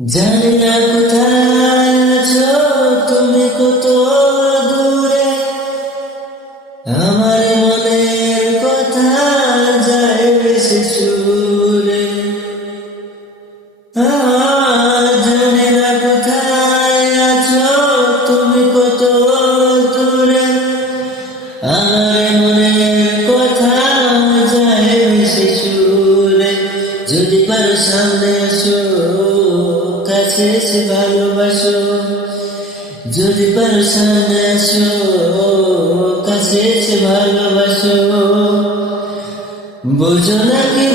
জানি না কোথায় আছো তুমি, কত দূরে আমার মনের কথা যায় বেশি সুরে। জানি না কোথায় আছো তুমি, কত দূরে আমার মনের কথা যায় বেশি সুরে। যদি পারো সামনে আসো, কাছে এসে ভালোবাসো। যদি পারো সামনে আসো, কাছে এসে ভালোবাসো। বুঝো নাকি